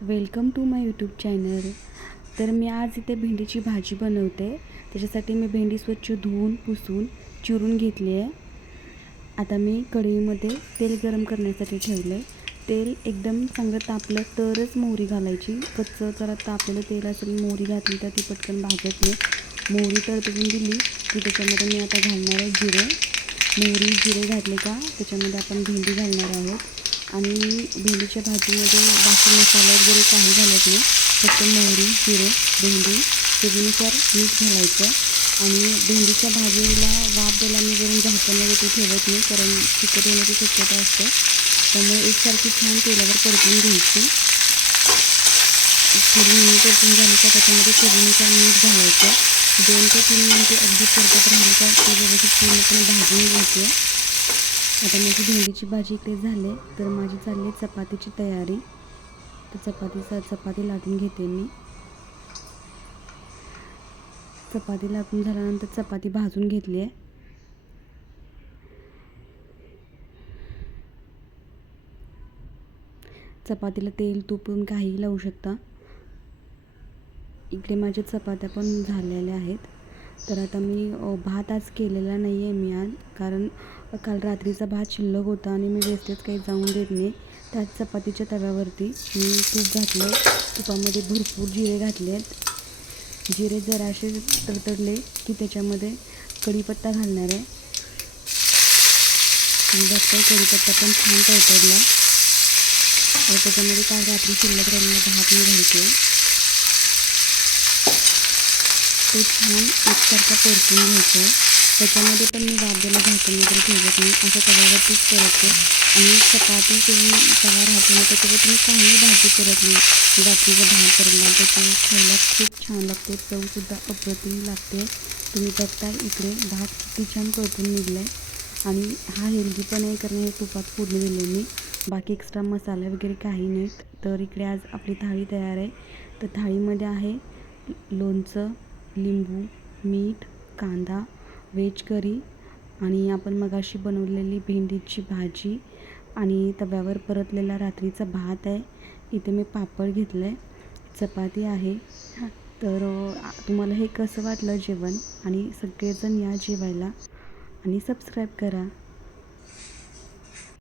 Welcome to my YouTube channel. तर मी आज इथे भेंडीची भाजी बनवते. त्याच्यासाठी मी भेंडी स्वच्छ धुवून पुसून चिरून घेतली आहे. आता मी कढईमध्ये तेल गरम करण्यासाठी ठेवलं आहे. तेल एकदम चांगलं तापलं तरच मोहरी घालायची. कच्चं जरा तापलेलं तेल असेल, मोहरी घातली तर ती पटकन भाजत नाही. मोहरी तडतडून दिली की त्याच्यामध्ये मी आता घालणार आहे जिरे. मोहरी जिरे घातले का त्याच्यामध्ये आपण भेंडी घालणार आहोत. आणि भेंडीच्या भाजीमध्ये बाकी मसाला वगैरे काही घालत नाही. फक्त मोहरी, जिरे, भेंडी, चवीनुसार मीठ घालायचं. आणि भेंडीच्या भाजीला वाफ द्यायला मी वरून झाकण वगैरे ठेवत नाही, कारण चिकट होण्याची शक्यता असते. त्यामुळे एकसारखी छान तेलावर परतून घ्यायची. थोडी मिनिट परतून झाली का त्याच्यामध्ये चवीनुसार मीठ घालायचं. 2 ते 3 मिनिटे अगदी परतत राहिली का ते व्यवस्थित पूर्णपणे भाजून घ्यायचे. आता माझी भेंडीची भाजी इकडे झाली, तर माझी चालली चपातीची तयारी. तर चपाती लाटून घेते मी. चपाती लाटून झाल्यानंतर चपाती भाजून घेतली आहे. चपातीला तेल तूप काहीही लावू शकता. इकडे माझ्या चपात्या पण झालेल्या आहेत. तर आता मी भात आज केलेला नाही आहे मी आज, कारण काल रात्रीचा भात शिल्लक होता आणि मी वेस्टेज काही जाऊन देत नाही. त्याच चपातीच्या तव्यावरती मी तूप घातलं. तुपामध्ये भरपूर जिरे घातले आहेत. जिरे जरासे तडतडले की त्याच्यामध्ये कढीपत्ता घालणार आहे. बघताय कढीपत्ता पण छान तडतडला. आणि त्याच्यामध्ये काल रात्री शिल्लक राहिलेला भात मी घालते. ते छान एकसारखा परतून घ्यायचं. त्याच्यामध्ये पण मी वाफ द्यायला झाकण वगैरे ठेवत नाही, असं तव्यावरतीच परतते. आणि चपाती किंवा तवा राहतो ना, त्याच्यावर तुम्ही काहीही भाजी करत नाही. रात्रीचा भात करला त्याच्यावर खायला खूप छान लागते. चवसुद्धा अप्रतिम लागते. तुम्ही बघताय इकडे भात किती छान परतून निघलं आहे. आणि हा हेल्दी पण आहे, कारण हे तुपात फोडणी दिले मी. बाकी एक्स्ट्रा मसाला वगैरे काही नाहीत. तर इकडे आज आपली थाळी तयार आहे. तर थाळीमध्ये आहे लोणचं, लिंबू, मीठ, कांदा, व्हेज करी आणि आपण मगाशी बनवलेली भेंडीची भाजी आणि तव्यावर परतलेला रात्रीचा भात आहे. इथे मी पापड घेतलं आहे, चपाती आहे. तर तुम्हाला हे कसं वाटलं जेवण? आणि सगळेजण या जेवायला आणि सबस्क्राईब करा.